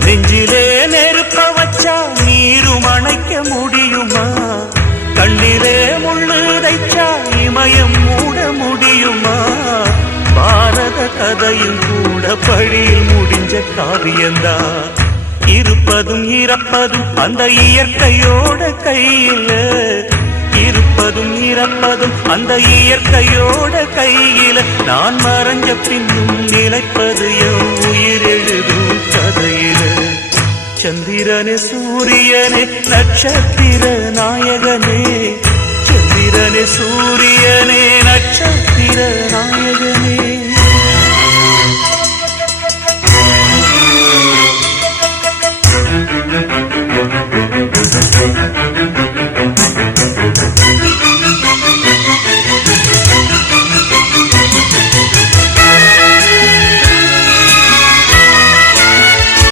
நெஞ்சிலே நெருப்ப வச்சா நீரும் அணைக்க முடியுமா? கண்ணிலே முள்ளு தைச்சா இமயம் மூட முடியுமா? பாரத கதையில் கூட பழியில் முடிஞ்ச காவியந்தான். இருப்பதும் இறப்பதும் அந்த இயற்கையோட கையில, இருப்பதும் இறப்பதும் அந்த இயற்கையோட கையில. நான் மறைஞ்ச பின்னும் நிலைப்பது என் உயிர் எழுதும் கதையில. சந்திரனே சூரியனே நட்சத்திர நாயகனே, சந்திரனே சூரியனே நட்சத்திர நாயகனே.